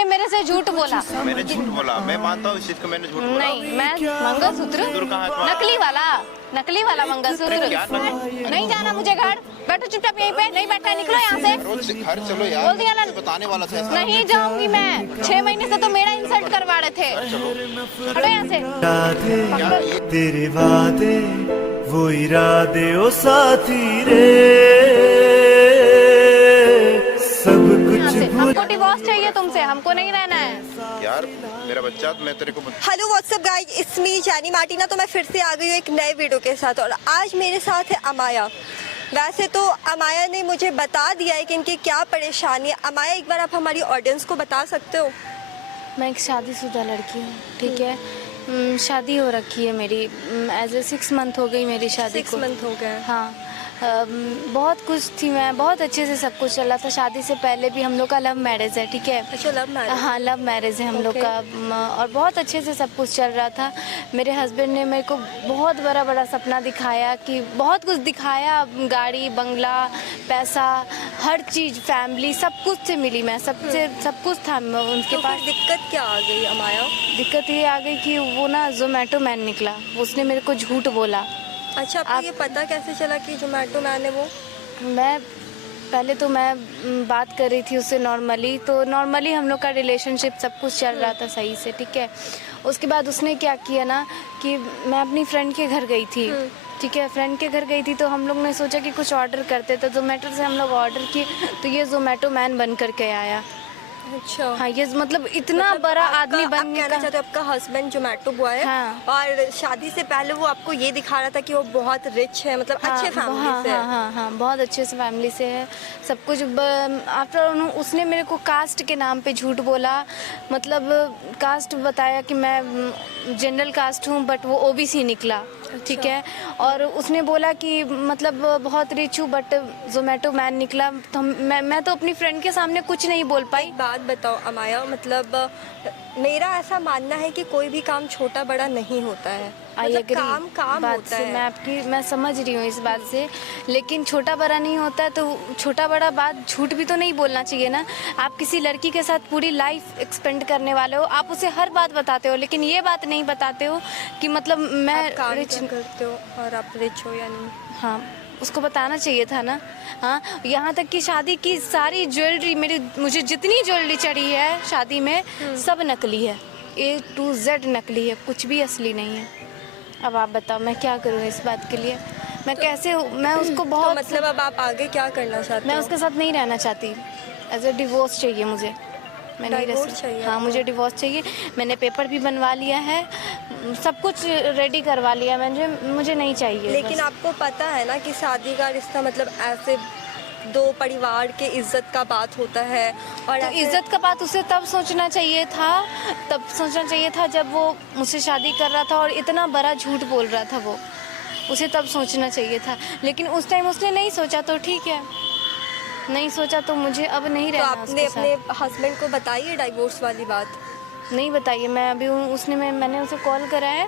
उसने मेरे से झूठ बोला। मैंने झूठ बोला, मैं मानता हूँ इस चीज को, मैंने झूठ बोला। नहीं, मैं मंगलसूत्र, सिंदूर कहाँ है तुम्हारा? नकली वाला मंगलसूत्र। क्या नहीं जाना मुझे घर, बैठो चुपचाप यहीं पे, नहीं बैठना, निकलो यहाँ से। रोज घर चलो यार, बोल दिया ना, बताने वाला था ऐसा। नहीं जाऊंगी मैं। 6 महीने से तो मेरा इंसल्ट करवा रहे थे। हटो यहाँ से। तेरे वादे वो इरादे ओ साथी रे, सब कुछ हमको डिवोर्स चाहिए तुमसे, हमको नहीं रहना है यार। मेरा बच्चा, मैं तेरे को hello what's up guys, it's me जानी मार्टिना। तो मैं फिर से आ गई हूँ एक नए वीडियो के साथ, और आज मेरे साथ है अमाया। वैसे तो अमाया ने मुझे बता दिया है कि इनकी क्या परेशानी है। अमाया, एक बार आप हमारी ऑडियंस को बता सकते हो? मैं एक शादीशुदा लड़की हूँ, ठीक है। शादी हो रखी है मेरी, एज ए 6 मंथ हो गई मेरी शादी को। 6 मंथ हो गए? हाँ। बहुत खुश थी मैं, बहुत अच्छे से सब कुछ चला था। शादी से पहले भी हम लोग का लव मैरिज है, ठीक है। अच्छा, लव मैरिज? हाँ, लव मैरिज है हम लोग का, और बहुत अच्छे से सब कुछ चल रहा था। मेरे हस्बैंड ने मेरे को बहुत बड़ा सपना दिखाया, कि बहुत कुछ दिखाया, गाड़ी, बंगला, पैसा, हर चीज़, फैमिली, सब कुछ से मिली मैं, सब कुछ था उनके तो पास। दिक्कत क्या आ गई अमाया? दिक्कत ये आ गई कि वो ना ज़ोमैटो मैन निकला, उसने मेरे को झूठ बोला। अच्छा, आपको ये पता कैसे चला कि ज़ोमैटो मैन है वो? पहले तो मैं बात कर रही थी उससे नॉर्मली, तो नॉर्मली हम लोग का रिलेशनशिप सब कुछ चल रहा था सही से, ठीक है। उसके बाद उसने क्या किया ना, कि मैं अपनी फ्रेंड के घर गई थी, ठीक है। फ्रेंड के घर गई थी तो हम लोग ने सोचा कि कुछ ऑर्डर करते, तो ज़ोमैटो से हम लोग ऑर्डर किए, तो ये ज़ोमैटो मैन बन करके आया। अच्छा। हाँ, ये मतलब इतना बड़ा आदमी आप बनने कहना का। चाहते हो आपका हस्बैंड ज़ोमैटो बॉय है? हाँ। और शादी से पहले वो आपको ये दिखा रहा था कि वो बहुत रिच है, मतलब अच्छे फैमिली से है। हाँ, बहुत अच्छे से फैमिली से है सब कुछ। आफ्टर उसने मेरे को कास्ट के नाम पे झूठ बोला, मतलब कास्ट बताया कि मैं जनरल कास्ट हूँ, बट वो ओबीसी निकला, ठीक है। और उसने बोला कि मतलब बहुत रिच हूँ, बट ज़ोमैटो मैन निकला। तो मैं तो अपनी फ्रेंड के सामने कुछ नहीं बोल पाई। एक बात बताओ अमाया, मतलब मेरा ऐसा मानना है कि कोई भी काम छोटा बड़ा नहीं होता है, मतलब काम काम बात होता से है। मैं समझ रही हूँ इस बात से, लेकिन छोटा बड़ा नहीं होता है तो छोटा बड़ा बात झूठ भी तो नहीं बोलना चाहिए ना। आप किसी लड़की के साथ पूरी लाइफ एक्सपेंड करने वाले हो, आप उसे हर बात बताते हो, लेकिन ये बात नहीं बताते हो कि मतलब मैं आप काम रिच क्या करते हो और आप रिच हो या नहीं। हाँ, उसको बताना चाहिए था ना। हाँ, यहाँ तक कि शादी की सारी ज्वेलरी मुझे जितनी ज्वेलरी चढ़ी है शादी में, सब नकली है, A to Z नकली है, कुछ भी असली नहीं है। अब आप बताओ मैं क्या करूँ इस बात के लिए, मैं कैसे, मैं उसको बहुत, तो मतलब अब आप आगे क्या करना चाहते हो? मैं उसके साथ नहीं रहना चाहती। एज ए डिवोर्स चाहिए मुझे, मैं नहीं रह डिवोर्स सकती। चाहिए हाँ, आपको? मुझे डिवोर्स चाहिए। मैंने पेपर भी बनवा लिया है, सब कुछ रेडी करवा लिया मुझे नहीं चाहिए। लेकिन बस। आपको पता है ना कि शादी का रिश्ता मतलब ऐसे दो परिवार के इज्जत का बात होता है, और तो ऐसे इज्जत का बात उसे तब सोचना चाहिए था जब वो मुझसे शादी कर रहा था और इतना बड़ा झूठ बोल रहा था वो, उसे तब सोचना चाहिए था। लेकिन उस टाइम उसने नहीं सोचा, तो ठीक है, नहीं सोचा तो मुझे अब नहीं तो रहना आपने उसके अपने साथ। हस्बैंड को बताइए डाइवोर्स वाली बात? नहीं बताइए, मैं अभी मैंने उसे कॉल करा है,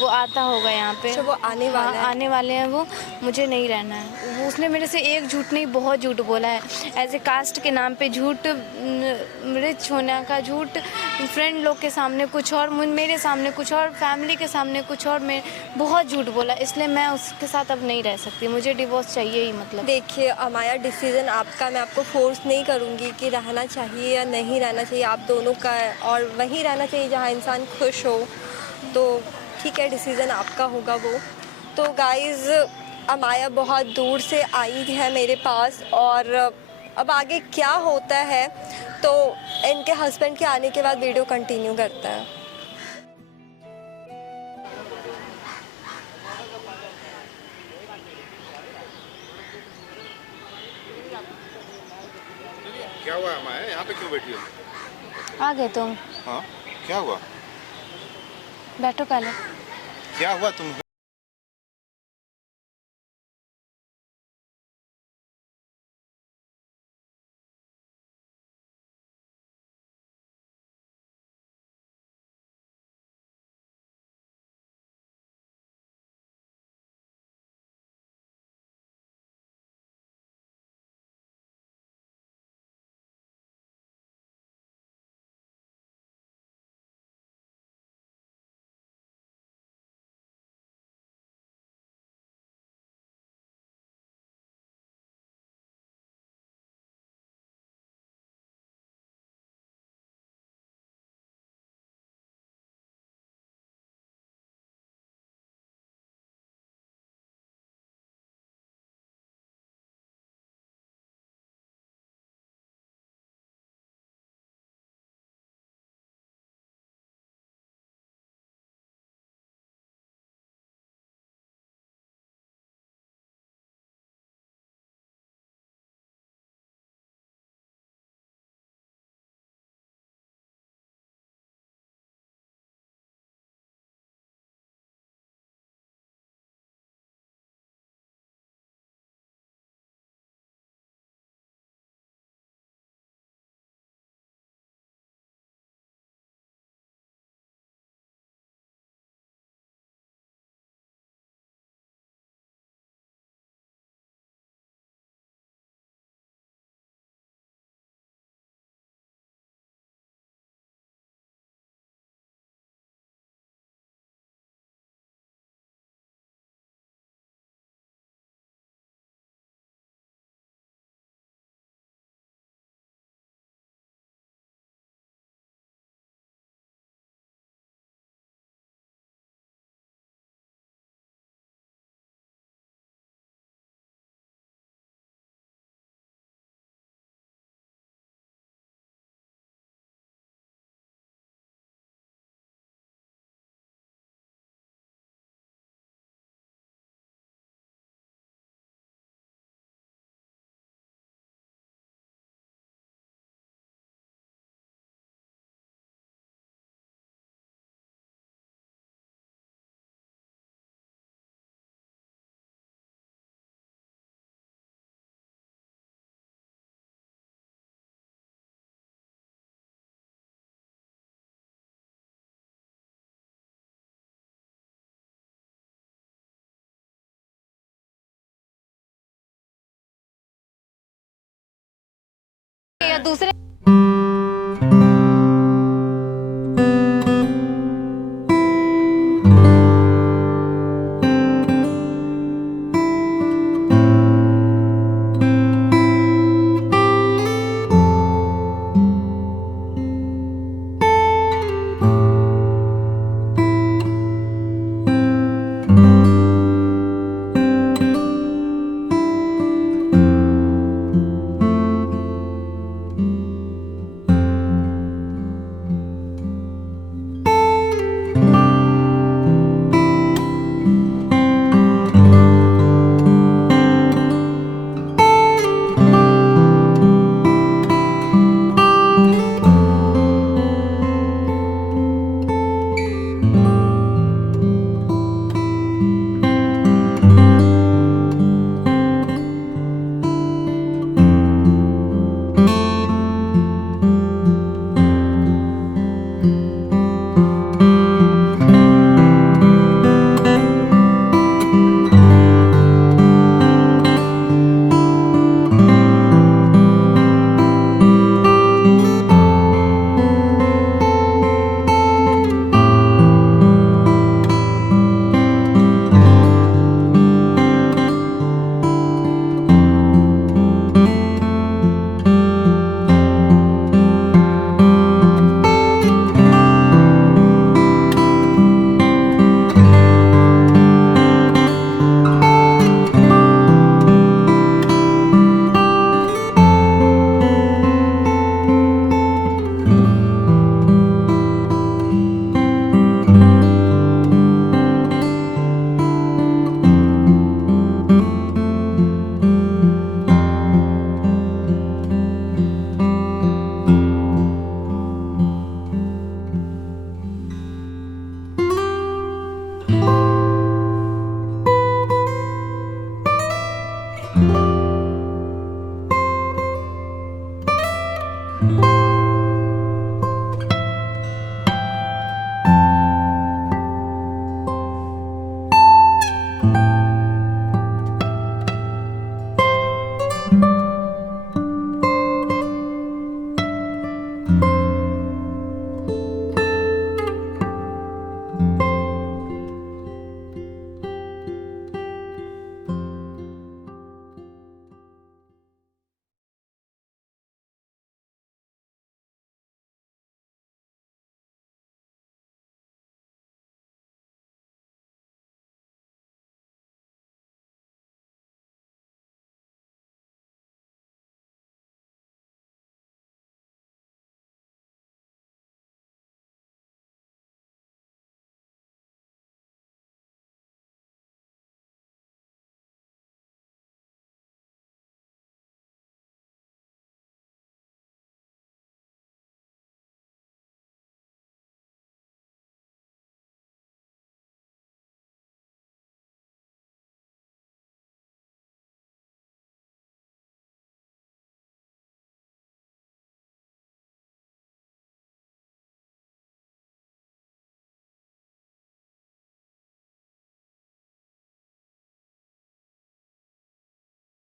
वो आता होगा यहाँ पे। अच्छा, वो आने हाँ, वाला है? आने वाले हैं वो। मुझे नहीं रहना है। उसने मेरे से एक झूठ नहीं, बहुत झूठ बोला है। एज ए कास्ट के नाम पे झूठ, रिच होने का झूठ, फ्रेंड लोग के सामने कुछ और, मेरे सामने कुछ और, फैमिली के सामने कुछ और, मैं बहुत झूठ बोला। इसलिए मैं उसके साथ अब नहीं रह सकती, मुझे डिवोर्स चाहिए ही। मतलब देखिए अमाया, डिसीज़न आपका, मैं आपको फोर्स नहीं करूँगी कि रहना चाहिए या नहीं रहना चाहिए, आप दोनों का है, और वहीं रहना चाहिए जहाँ इंसान खुश हो। तो ठीक है, डिसीज़न आपका होगा वो। तो गाइज़, अमाया बहुत दूर से आई है मेरे पास, और अब आगे क्या होता है तो इनके हस्बैंड के आने के बाद वीडियो कंटिन्यू करता है। क्या हुआ है, यहाँ पे क्यों बैठी हो? आ गए तुम? हाँ, क्या हुआ? बैठो पहले। क्या हुआ तुम? और दूसरे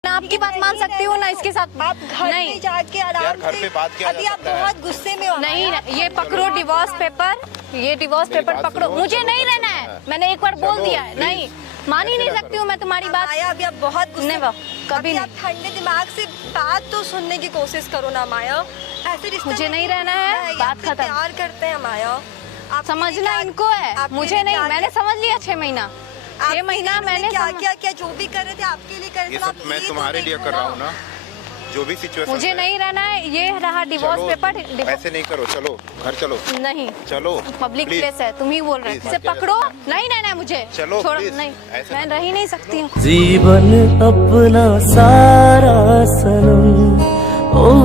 आपकी बात मान सकती हूँ ना इसके साथ। आप घर नहीं पे जाके आराम यार, घर से पे बात किया जा अभी आप सकता है। बहुत गुस्से में हो। नहीं, ये पकड़ो डिवोर्स पेपर, ये डिवोर्स मेरी पेपर बात पकड़ो। सुनो, मुझे चलो, नहीं चलो, रहना हाँ। है, मैंने एक बार बोल चलो, दिया है। please। नहीं मान ही नहीं ऐसे ना सकती हूँ मैं तुम्हारी बात। माया अभी आप बहुत गुस्से नहीं, कभी अभी नहीं। आप ठंडे दिमाग से बात तो सुनने की कोशिश करो ना माया। ऐसे रिश्ते मुझे में नहीं रहना है, ये बात आपसे खत्म। प्यार करते हैं माया। आपके लिए समझना क्या- इनको है, आपके मुझे लिए नहीं। क्या- मैंने समझ लिया 6 महीना, 6 महीना मैंने क्या समझ- क्या क्या जो भी कर रहे थे आपके लिए कर रहे थे। ये आप सब मैं तो तुम्हारे लिए देखो कर रहा हूँ ना, जो भी सिचुएशन मुझे नहीं रहना है। ये रहा डिवोर्स पेपर। ऐसे नहीं करो, चलो घर चलो, नहीं, चलो पब्लिक please। प्लेस है, तुम ही बोल रहे हो। Please, इसे मत किया पकड़ो। जा सकता नहीं रहना है मुझे, चलो, छोड़ो। please। नहीं, ऐसे मैं मत रह ही नहीं सकती हूँ। जीवन अपना सारा सनम ओ